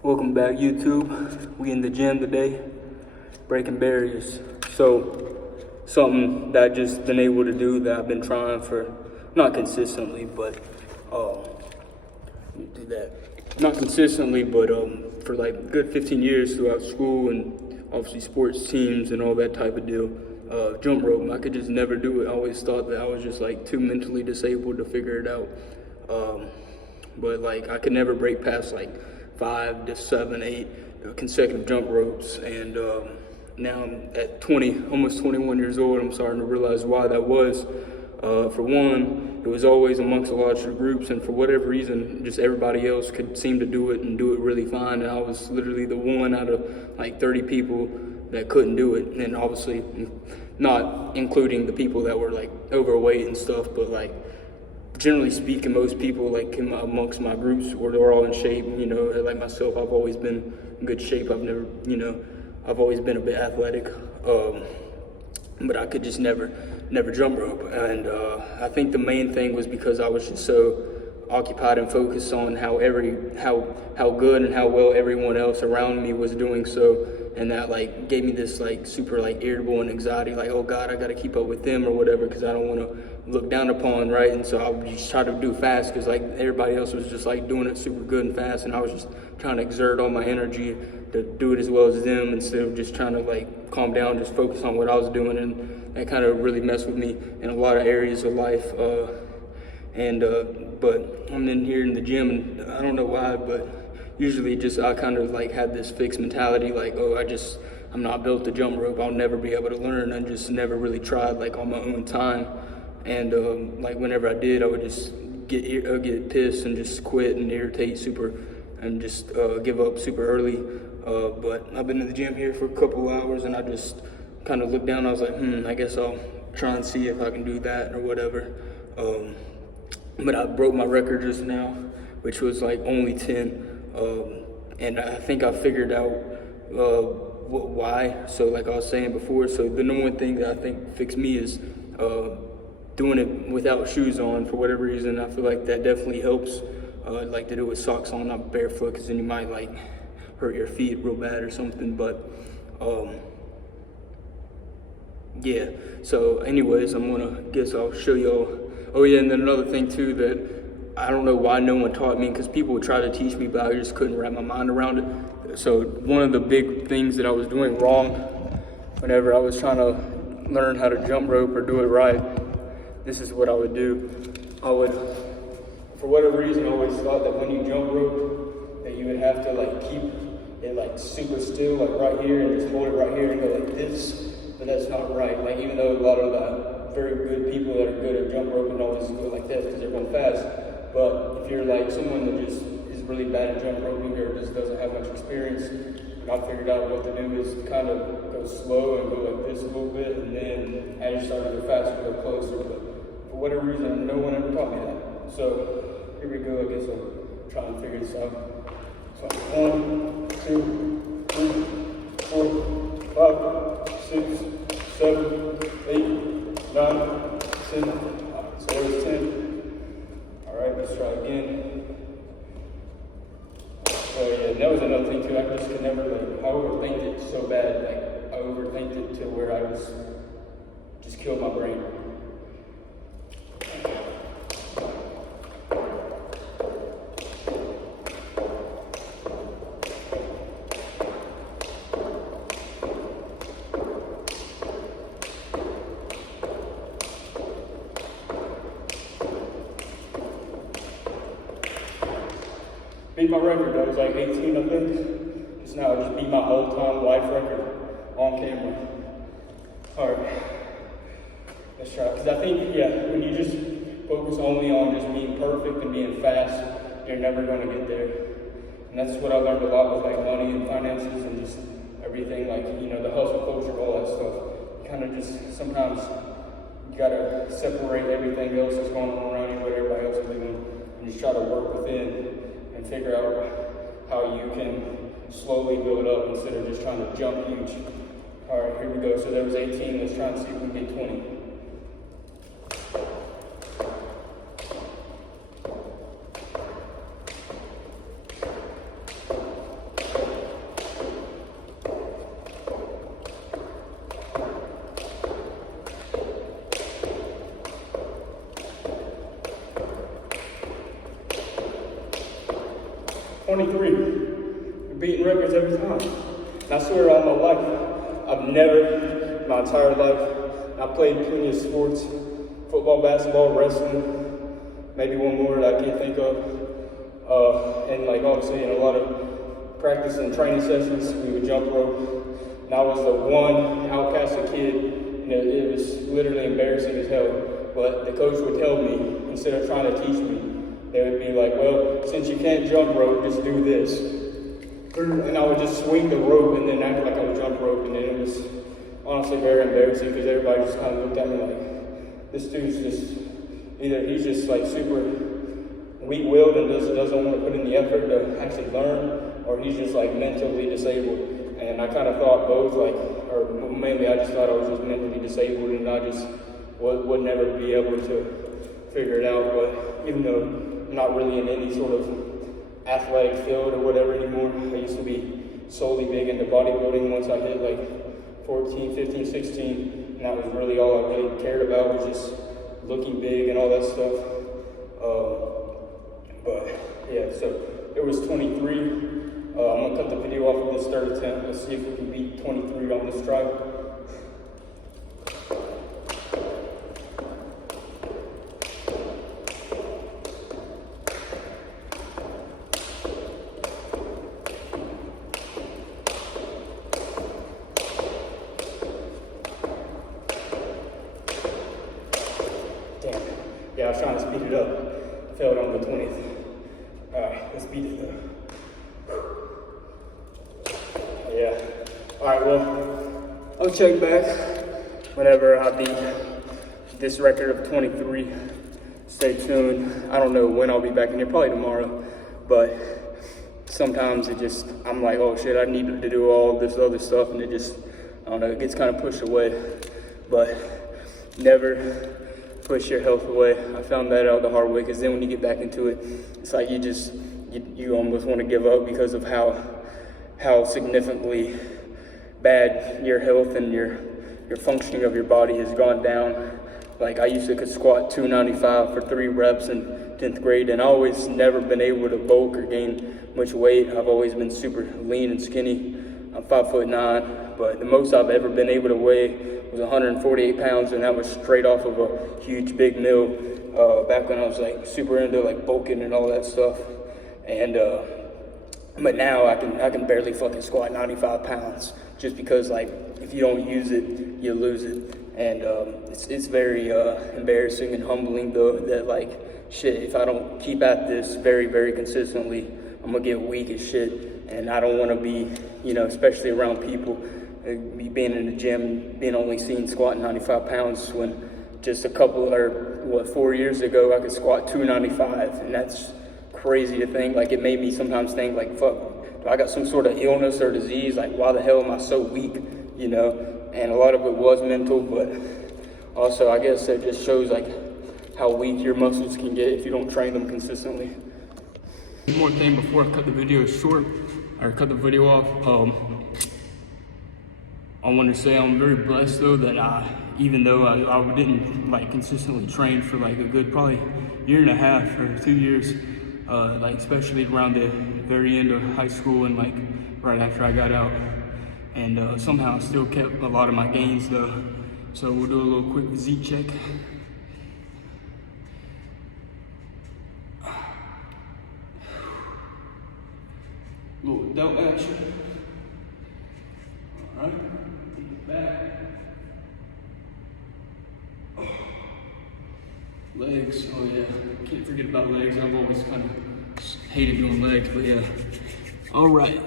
Welcome back, YouTube. We in the gym today, breaking barriers. So, something that I just been able to do that I've been trying for, not consistently, but do that. Not consistently, but for like good 15 years throughout school and obviously sports teams and all that type of deal. Jump rope, I could just never do it. I always thought that I was just like too mentally disabled to figure it out. But like I could never break past like 5 to 7, 8 consecutive jump ropes, and now I'm at 20, almost 21 years old. I'm starting to realize why that was. For one, it was always amongst a larger groups, and for whatever reason, just everybody else could seem to do it and do it really fine. And I was literally the one out of like 30 people that couldn't do it, and obviously not including the people that were like overweight and stuff, but like generally speaking, most people like amongst my groups where they're all in shape. You know, like myself, I've always been in good shape. I've always been a bit athletic, but I could just never jump rope. And I think the main thing was because I was just so occupied and focused on how good and how well everyone else around me was doing so, and that like gave me this like super like irritable and anxiety, like, oh God, I got to keep up with them or whatever, because I don't want to look down upon, right? And so I would just try to do fast because like everybody else was just like doing it super good and fast, and I was just trying to exert all my energy to do it as well as them instead of just trying to like calm down, just focus on what I was doing. And that kind of really messed with me in a lot of areas of life. But I'm in here in the gym, and I don't know why, but usually just I kind of like had this fixed mentality, like, oh, I'm not built to jump rope, I'll never be able to learn. I just never really tried like on my own time. And like whenever I did, I would just get pissed and just quit and irritate super and just give up super early. But I've been in the gym here for a couple hours, and I just kind of looked down. I was like, I guess I'll try and see if I can do that or whatever. But I broke my record just now, which was like only 10. And I think I figured out why. So like I was saying before, so the number one thing that I think fixed me is doing it without shoes on for whatever reason. I feel like that definitely helps. I'd like to do it with socks on, not barefoot, because then you might like hurt your feet real bad or something. But yeah, so anyways, I'll show y'all. Oh yeah, and then another thing too that I don't know why no one taught me, because people would try to teach me, but I just couldn't wrap my mind around it. So one of the big things that I was doing wrong whenever I was trying to learn how to jump rope or do it right, this is what I would do. I would, for whatever reason, I always thought that when you jump rope, that you would have to like keep it like super still, like right here, and just hold it right here and go like this. But that's not right. Like even though a lot of the very good people that are good at jump rope and always go like this because they're going fast, but if you're like someone that just is really bad at jump roping or just doesn't have much experience, I figured out what to do is kind of go slow and go like this a little bit, and then as you start to go faster, go closer. But for whatever reason, no one ever taught me that. So here we go. I guess I'll try and figure this out. So 1, 2, 3, 4, 5, 6, 7, 8, 9, 10. So there's 10. All right, let's try again. So yeah, that was another thing too. I just could never I overthink it so bad. Like I overthinked it to where I just killed my brain. Beat my record. That was like 18, I think. Just now, I just beat my all-time life record on camera. All right, let's try. Because I think, yeah, when you just focus only on just being perfect and being fast, you're never going to get there. And that's what I learned a lot with like money and finances and just everything, like, you know, the hustle culture, all that stuff. Kind of just sometimes you gotta separate everything else that's going on around you, what everybody else is doing, and just try to work within and figure out how you can slowly build up instead of just trying to jump huge. All right, here we go. So that was 18. Let's try and see if we can get 20. 23. We're beating records every time. And I swear all my life, I've never, my entire life, I played plenty of sports, football, basketball, wrestling, maybe one more that I can't think of. And like obviously in a lot of practice and training sessions, we would jump rope. And I was the one outcasted kid, and it was literally embarrassing as hell. But the coach would tell me, instead of trying to teach me, they would be like, well, since you can't jump rope, just do this. And I would just swing the rope and then act like I would jump rope. And then it was honestly very embarrassing because everybody just kind of looked at me like, this dude's just, either he's just like super weak-willed and doesn't want to put in the effort to actually learn, or he's just like mentally disabled. And I kind of thought both, like, or mainly I just thought I was just mentally disabled and I just would never be able to figure it out. But even though I'm not really in any sort of athletic field or whatever anymore, I used to be solely big into bodybuilding once I hit like 14, 15, 16, and that was really all I really cared about, was just looking big and all that stuff. But yeah, so it was 23. I'm gonna cut the video off of this third attempt. Let's see if we can beat 23 on this try. Damn. Yeah, I was trying to speed it up. Failed on the 20th. Alright, let's beat it though. Yeah. Alright, well, I'll check back whenever I beat this record of 23. Stay tuned. I don't know when I'll be back in here, probably tomorrow. But sometimes I'm like, oh shit, I need to do all this other stuff, and it just, I don't know, it gets kind of pushed away. But never push your health away. I found that out the hard way, because then when you get back into it, it's like you almost want to give up because of how significantly bad your health and your functioning of your body has gone down. Like I used to could squat 295 for 3 reps in 10th grade, and I always never been able to bulk or gain much weight. I've always been super lean and skinny. I'm 5'9", but the most I've ever been able to weigh was 148 pounds, and that was straight off of a huge big meal back when I was like super into like bulking and all that stuff. And but now I can barely fucking squat 95 pounds, just because like if you don't use it, you lose it. And it's very embarrassing and humbling though, that like shit, if I don't keep at this very, very consistently, I'm gonna get weak as shit. And I don't want to be, especially around people, being in the gym, being only seen squatting 95 pounds, when just 4 years ago I could squat 295, and that's crazy to think. Like it made me sometimes think like, fuck, do I got some sort of illness or disease? Like why the hell am I so weak? And a lot of it was mental, but also I guess it just shows like how weak your muscles can get if you don't train them consistently. One more thing before I cut the video short, or cut the video off. I want to say I'm very blessed though that even though I didn't like consistently train for like a good probably year and a half or 2 years, like especially around the very end of high school and like right after I got out, and somehow I still kept a lot of my gains though. So we'll do a little quick physique check. Little delt action. All right, back. Legs, oh yeah, can't forget about legs. I've always kind of hated doing legs, but yeah. All right.